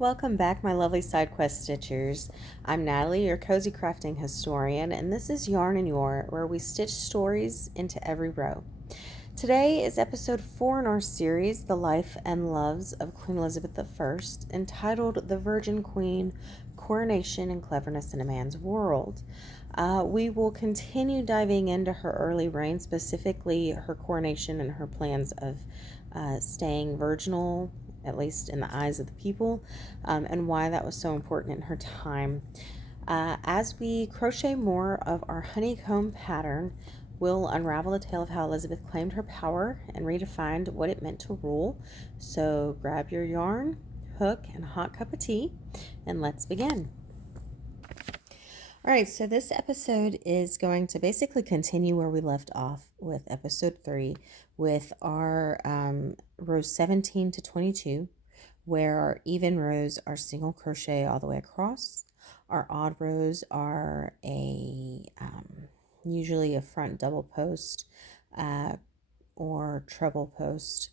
Welcome back, my lovely side quest stitchers. I'm Natalie, your cozy crafting historian, and this is Yarn and Yore, where we stitch stories into every row. Today is episode 4 in our series, The Life and Loves of Queen Elizabeth I, entitled The Virgin Queen, Coronation and Cleverness in a Man's World. We will continue diving into her early reign, specifically her coronation and her plans of staying virginal, at least in the eyes of the people, and why that was so important in her time. As we crochet more of our honeycomb pattern, we'll unravel the tale of how Elizabeth claimed her power and redefined what it meant to rule. So grab your yarn, hook, and a hot cup of tea, and let's begin. All right, so this episode is going to basically continue where we left off with episode 3 with our rows 17 to 22, where our even rows are single crochet all the way across. Our odd rows are usually a front double post or treble post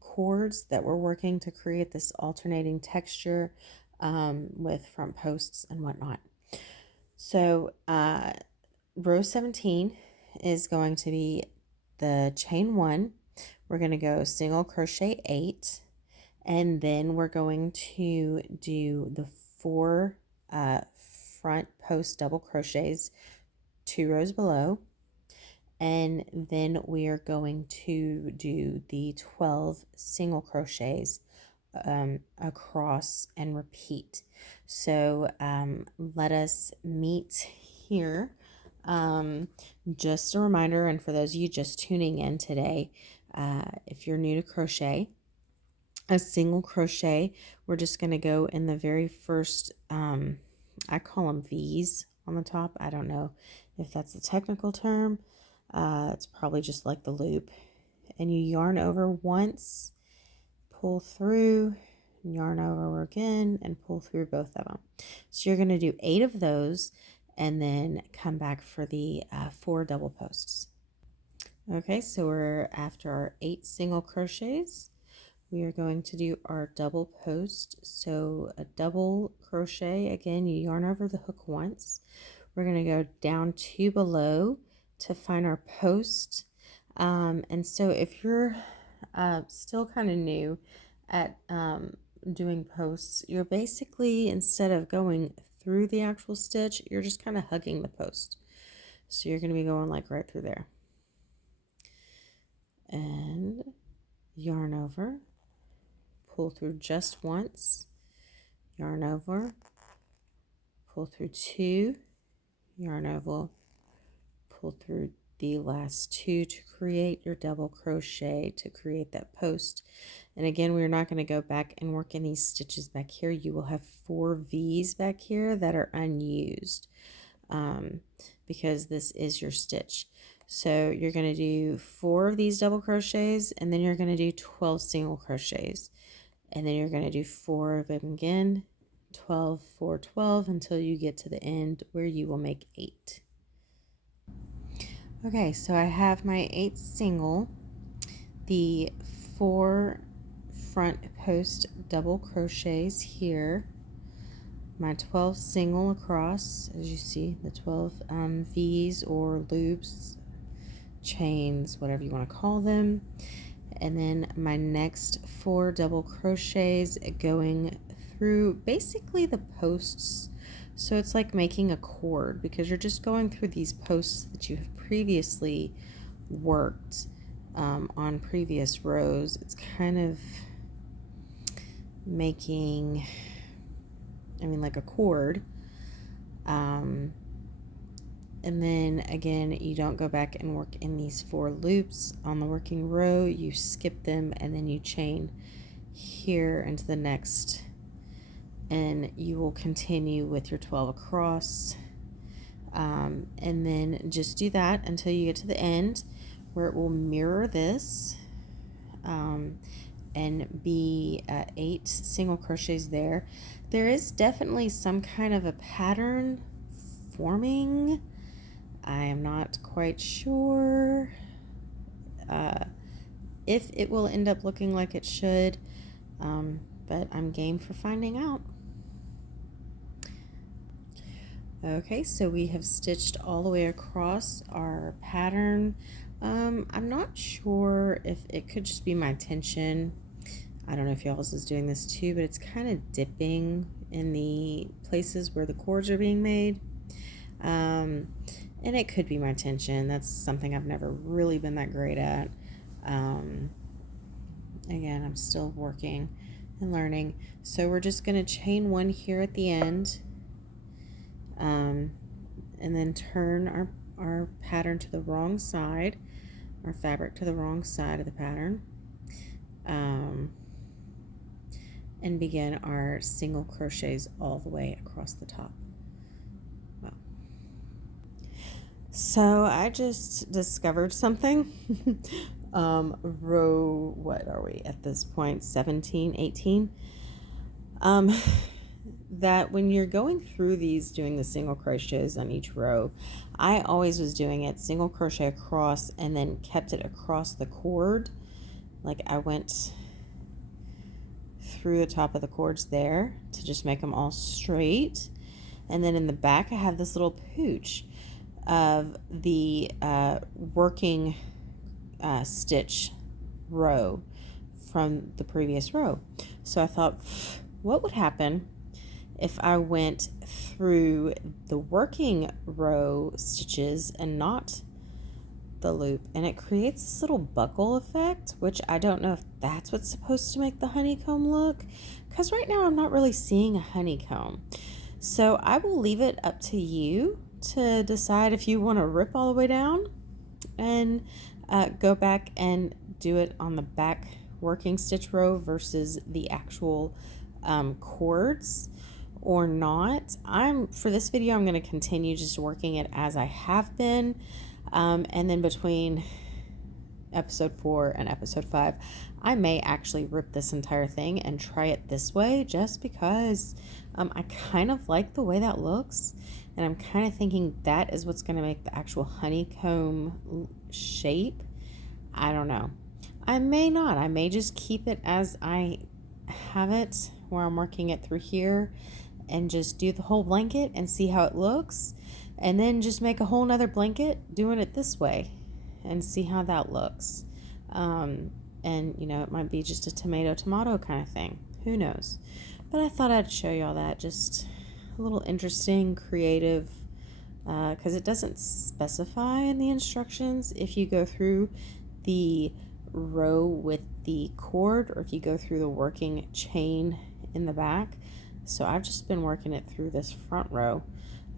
cords that we're working to create this alternating texture with front posts and whatnot. So row 17 is going to be the chain 1. We're going to go single crochet 8, and then we're going to do the 4 front post double crochets 2 rows below, and then we are going to do the 12 single crochets across and repeat. So let us meet here. Just a reminder, and for those of you just tuning in today, if you're new to crochet, a single crochet, we're just going to go in the very first, I call them V's on the top. I don't know if that's the technical term. It's probably just like the loop. And you yarn over once, pull through, yarn over again, and pull through both of them. So you're going to do 8 of those and then come back for the 4 double posts. Okay, so we're after our 8 single crochets. We are going to do our double post. So a double crochet, again, you yarn over the hook once. We're going to go down 2 below to find our post. And so if you're still kind of new at doing posts, you're basically, instead of going through the actual stitch, you're just kind of hugging the post. So you're going to be going like right through there. And yarn over, pull through just once, yarn over, pull through 2, yarn over, pull through the last 2 to create your double crochet to create that post. And again, we're not going to go back and work in these stitches back here. You will have 4 V's back here that are unused because this is your stitch. So you're going to do 4 of these double crochets, and then you're going to do 12 single crochets, and then you're going to do 4 of them again, 12, 4, 12, until you get to the end where you will make 8. Okay, so I have my 8 single, the 4 front post double crochets here, my 12 single across, as you see, the 12 V's or loops, chains, whatever you want to call them, and then my next 4 double crochets going through basically the posts. So it's like making a cord, because you're just going through these posts that you have previously worked on previous rows. It's kind of making, like a cord. And then again, you don't go back and work in these 4 loops on the working row. You skip them and then you chain here into the next, and you will continue with your 12 across, and then just do that until you get to the end where it will mirror this and be 8 single crochets there. There is definitely some kind of a pattern forming. I am not quite sure if it will end up looking like it should. but I'm game for finding out. Okay, so we have stitched all the way across our pattern. I'm not sure if it could just be my tension. I don't know if y'all's is doing this too, but it's kind of dipping in the places where the cords are being made. And it could be my tension. That's something I've never really been that great at. Again, I'm still working and learning. So we're just going to chain one here at the end. And then turn our pattern to the wrong side, our fabric to the wrong side of the pattern, and begin our single crochets all the way across the top. Wow. So I just discovered something. Row, what are we at this point? 17, 18. That when you're going through these, doing the single crochets on each row, I always was doing it single crochet across and then kept it across the cord. Like I went through the top of the cords there to just make them all straight. And then in the back, I have this little pooch of the working stitch row from the previous row. So I thought, what would happen if I went through the working row stitches and not the loop? And it creates this little buckle effect, which I don't know if that's what's supposed to make the honeycomb look, because right now I'm not really seeing a honeycomb. So I will leave it up to you to decide if you want to rip all the way down and go back and do it on the back working stitch row versus the actual cords, or not. For this video, I'm going to continue just working it as I have been. And then between episode 4 and episode 5, I may actually rip this entire thing and try it this way, just because I kind of like the way that looks. And I'm kind of thinking that is what's going to make the actual honeycomb shape. I don't know. I may not. I may just keep it as I have it, where I'm working it through here, and just do the whole blanket and see how it looks, and then just make a whole nother blanket doing it this way and see how that looks. And you know, it might be just a tomato kind of thing, who knows. But I thought I'd show y'all that, just a little interesting, creative, because it doesn't specify in the instructions if you go through the row with the cord or if you go through the working chain in the back. So I've just been working it through this front row,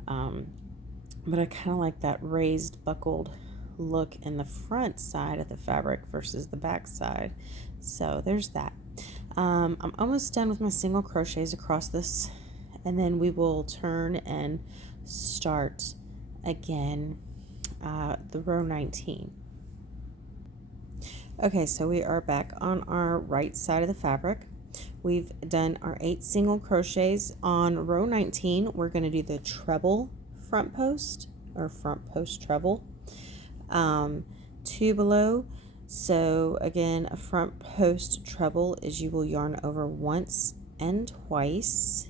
but I kind of like that raised buckled look in the front side of the fabric versus the back side. So there's that. I'm almost done with my single crochets across this, and then we will turn and start again the row 19. Okay, so we are back on our right side of the fabric. We've done our 8 single crochets. On row 19, we're going to do the treble front post, or front post treble, 2 below. So again, a front post treble is you will yarn over once and twice,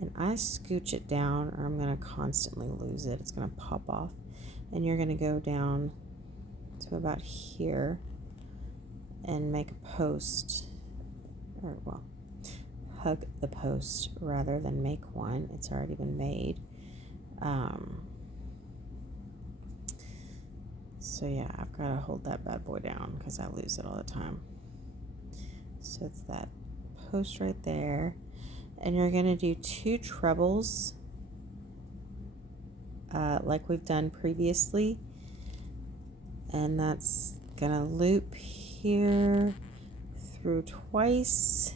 and I scooch it down or I'm going to constantly lose it. It's going to pop off, and you're going to go down to about here and make a post, or well, hug the post rather than make one. It's already been made. So yeah, I've got to hold that bad boy down because I lose it all the time. So it's that post right there, and you're going to do 2 trebles like we've done previously, and that's going to loop here through twice,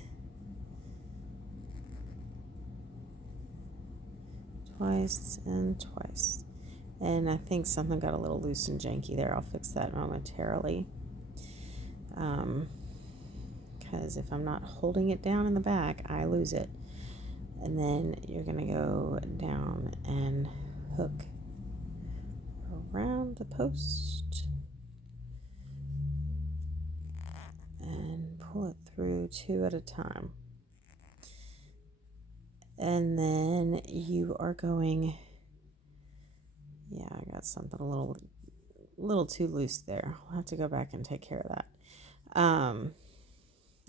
and twice. And I think something got a little loose and janky there. I'll fix that momentarily, because if I'm not holding it down in the back, I lose it. And then you're going to go down and hook around the post and pull it through 2 at a time. And then you are going, yeah, I got something a little too loose there. I'll have to go back and take care of that.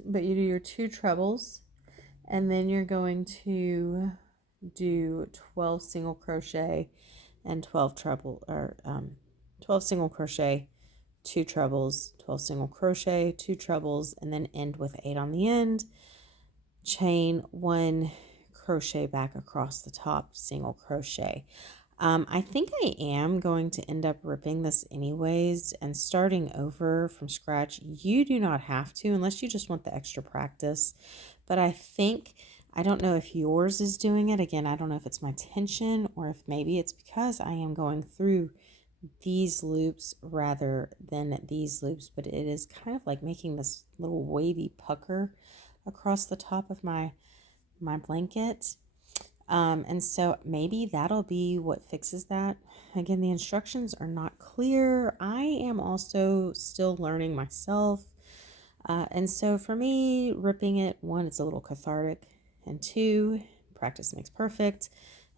But you do your 2 trebles, and then you're going to do 12 single crochet and 12 treble, or 12 single crochet, 2 trebles, 12 single crochet, 2 trebles, and then end with 8 on the end. Chain 1 crochet back across the top, single crochet. I think I am going to end up ripping this anyways and starting over from scratch. You do not have to unless you just want the extra practice. But I don't know if yours is doing it. Again, I don't know if it's my tension or if maybe it's because I am going through these loops rather than these loops. But it is kind of like making this little wavy pucker across the top of my blanket. And so maybe that'll be what fixes that. Again, the instructions are not clear. I am also still learning myself. And so for me, ripping it, 1, it's a little cathartic, and 2, practice makes perfect.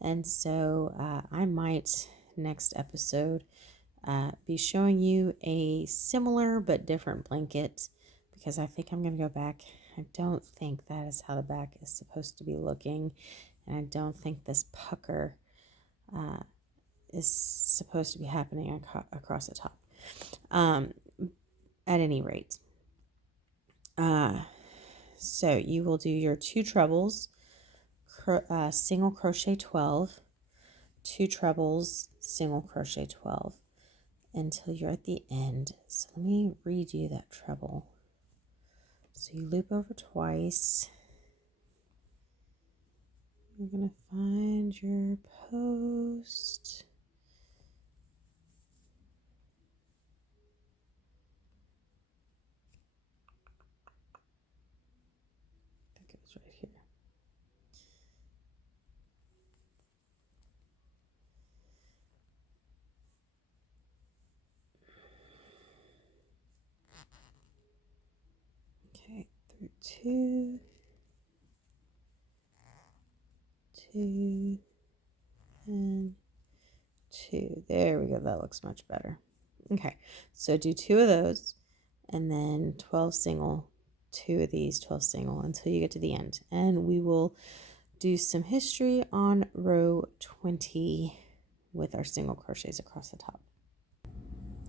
And so I might next episode be showing you a similar but different blanket, because I think I'm going to go back. I don't think that is how the back is supposed to be looking. And I don't think this pucker is supposed to be happening across the top. At any rate. So you will do your 2 trebles, single crochet 12, 2 trebles, single crochet 12, until you're at the end. So let me redo that treble. So you loop over twice. You're going to find your post. I think it was right here. Okay, through 2. 2 and 2. There we go. That looks much better. Okay, so do 2 of those and then 12 single, 2 of these, 12 single until you get to the end. And we will do some history on row 20 with our single crochets across the top.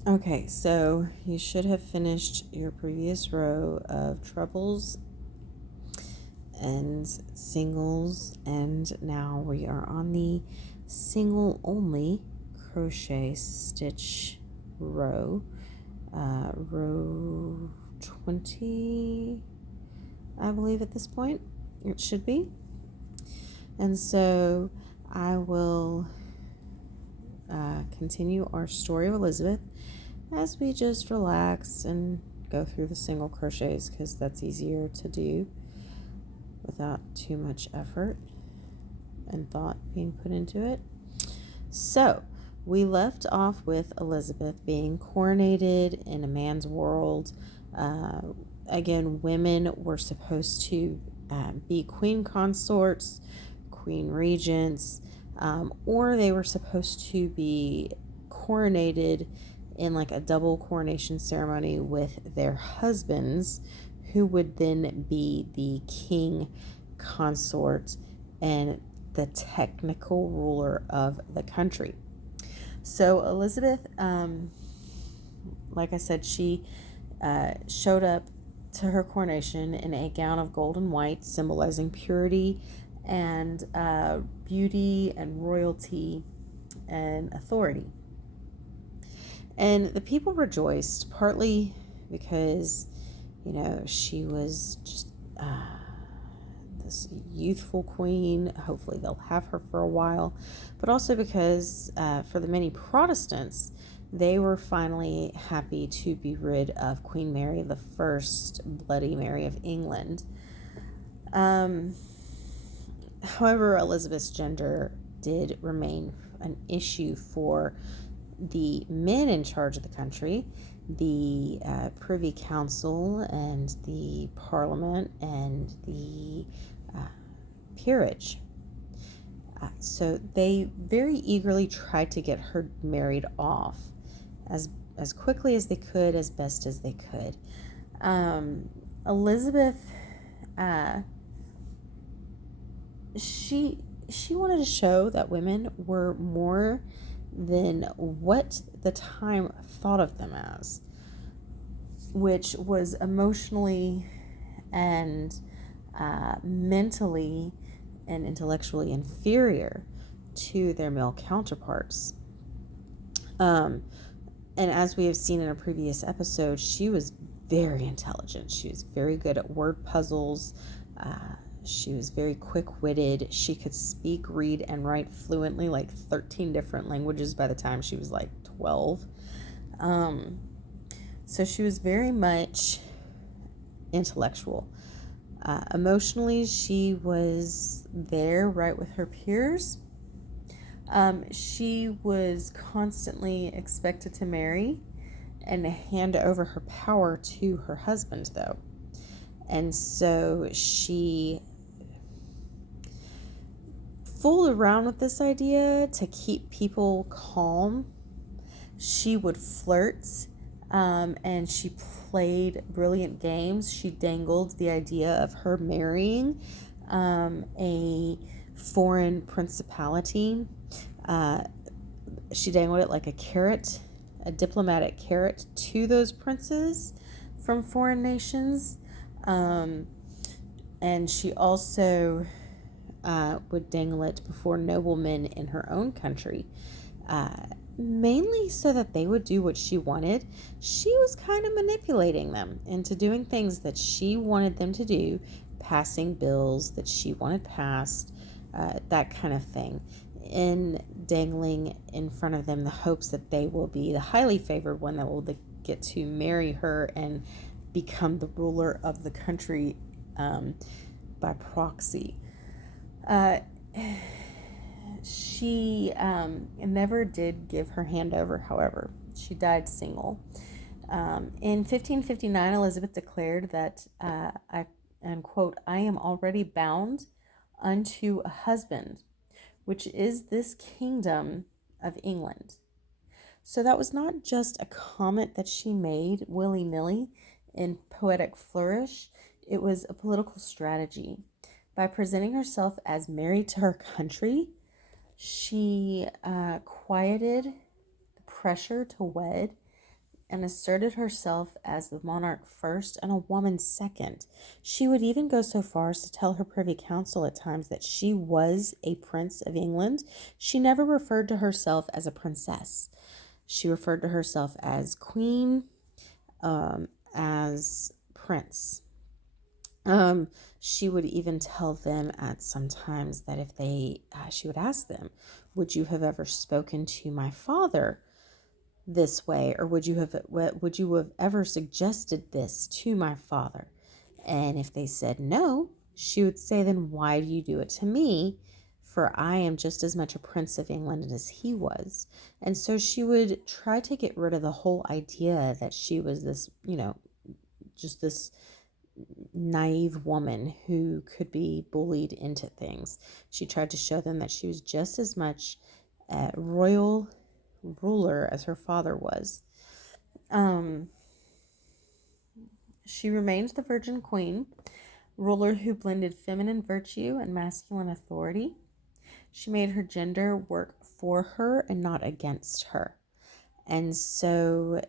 Okay, so you should have finished your previous row of trebles and singles, and now we are on the single only crochet stitch row, row 20, I believe at this point it should be. And so I will continue our story of Elizabeth as we just relax and go through the single crochets, because that's easier to do without too much effort and thought being put into it. So we left off with Elizabeth being coronated in a man's world. Again, women were supposed to be queen consorts, queen regents, or they were supposed to be coronated in like a double coronation ceremony with their husbands, who would then be the king consort and the technical ruler of the country. So Elizabeth, like I said, she showed up to her coronation in a gown of gold and white, symbolizing purity and beauty and royalty and authority. And the people rejoiced, partly because, you know, she was just this youthful queen. Hopefully they'll have her for a while. But also because for the many Protestants, they were finally happy to be rid of Queen Mary the First, Bloody Mary of England. However, Elizabeth's gender did remain an issue for the men in charge of the country, the Privy Council and the Parliament and the peerage. So they very eagerly tried to get her married off as quickly as they could, as best as they could. Elizabeth, she wanted to show that women were more than what the time thought of them as, which was emotionally and mentally and intellectually inferior to their male counterparts. And as we have seen in a previous episode, she was very intelligent. She was very good at word puzzles. She was very quick-witted. She could speak, read, and write fluently, like 13 different languages by the time she was like 12. So she was very much intellectual. Emotionally, she was there right with her peers. She was constantly expected to marry and hand over her power to her husband, though. And so she fooled around with this idea to keep people calm. She would flirt, and she played brilliant games. She dangled the idea of her marrying a foreign principality. She dangled it like a carrot, a diplomatic carrot, to those princes from foreign nations. And she also would dangle it before noblemen in her own country, mainly so that they would do what she wanted. She was kind of manipulating them into doing things that she wanted them to do, passing bills that she wanted passed, that kind of thing, in dangling in front of them the hopes that they will be the highly favored one that will get to marry her and become the ruler of the country by proxy. She never did give her hand over, however. She died single. In 1559, Elizabeth declared that, and quote, "I am already bound unto a husband, which is this kingdom of England." So that was not just a comment that she made willy-nilly in poetic flourish. It was a political strategy. By presenting herself as married to her country, she quieted the pressure to wed and asserted herself as the monarch first and a woman second. She would even go so far as to tell her privy council at times that she was a prince of England. She never referred to herself as a princess. She referred to herself as queen, as prince. She would even tell them at some times that if they, she would ask them, "Would you have ever spoken to my father this way, or would you have ever suggested this to my father?" And if they said no, she would say, "Then why do you do it to me? For I am just as much a prince of England as he was." And so she would try to get rid of the whole idea that she was this, just this naive woman who could be bullied into things. She tried to show them that she was just as much a royal ruler as her father was. She remained the Virgin Queen, ruler who blended feminine virtue and masculine authority. She made her gender work for her and not against her. And so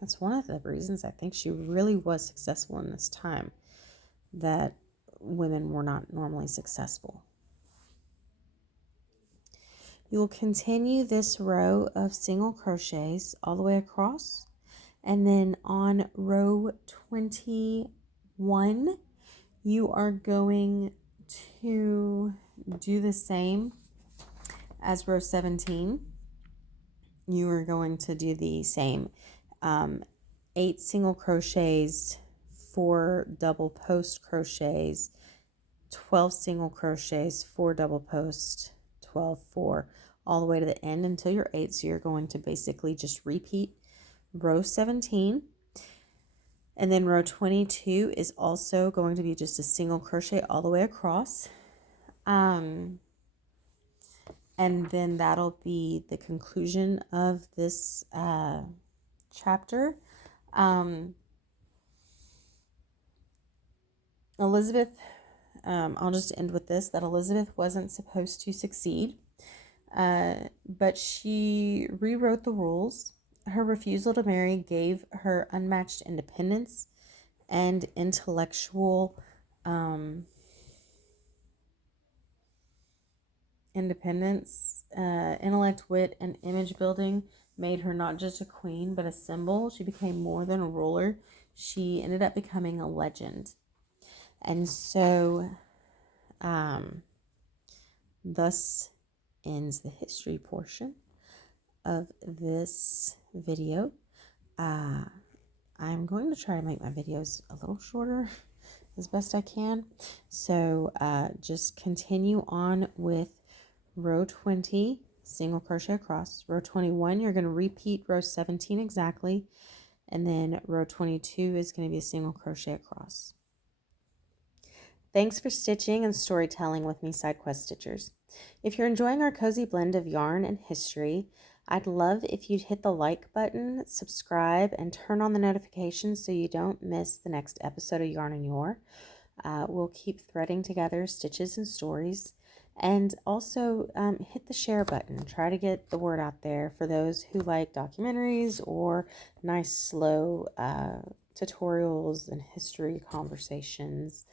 that's one of the reasons I think she really was successful in this time, that women were not normally successful. You will continue this row of single crochets all the way across, and then on row 21 you are going to do the same as row 17. You are going to do the same 8 single crochets, 4 double post crochets, 12 single crochets, 4 double post, 12, 4, all the way to the end until you're 8. So you're going to basically just repeat row 17. And then row 22 is also going to be just a single crochet all the way across. And then that'll be the conclusion of this chapter. Elizabeth, I'll just end with this, that Elizabeth wasn't supposed to succeed, but she rewrote the rules. Her refusal to marry gave her unmatched independence and intellectual independence. Intellect, wit, and image building made her not just a queen, but a symbol. She became more than a ruler. She ended up becoming a legend. And so, thus ends the history portion of this video. I'm going to try to make my videos a little shorter as best I can. So just continue on with row 20, single crochet across. Row 21, you're going to repeat row 17 exactly. And then row 22 is going to be a single crochet across. Thanks for stitching and storytelling with me, SideQuest Stitchers. If you're enjoying our cozy blend of yarn and history, I'd love if you'd hit the like button, subscribe, and turn on the notifications so you don't miss the next episode of Yarn and Yore. We'll keep threading together stitches and stories. And also hit the share button. Try to get the word out there for those who like documentaries or nice, slow tutorials and history conversations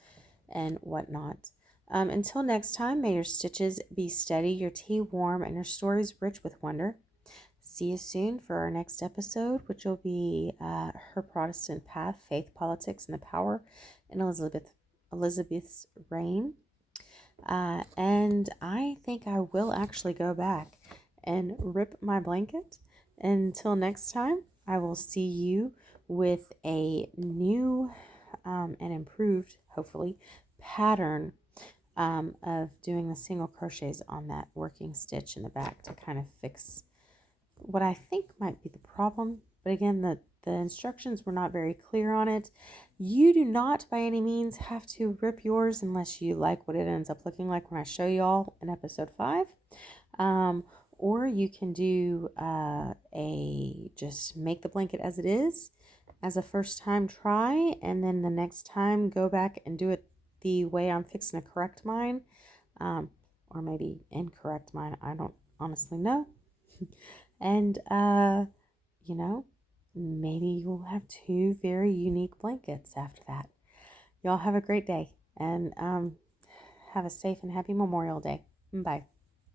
and whatnot. Until next time, may your stitches be steady, your tea warm, and your stories rich with wonder. See you soon for our next episode, which will be Her Protestant Path, Faith, Politics, and the Power in Elizabeth's Reign. And I think I will actually go back and rip my blanket. Until next time, I will see you with a new and improved, hopefully, pattern of doing the single crochets on that working stitch in the back to kind of fix what I think might be the problem. But again, the instructions were not very clear on it. You do not by any means have to rip yours unless you like what it ends up looking like when I show y'all in episode 5. Or you can do just make the blanket as it is as a first time try, and then the next time go back and do it the way I'm fixing to correct mine, or maybe incorrect mine. I don't honestly know. And maybe you'll have 2 very unique blankets after that. Y'all have a great day, and have a safe and happy Memorial Day. Bye.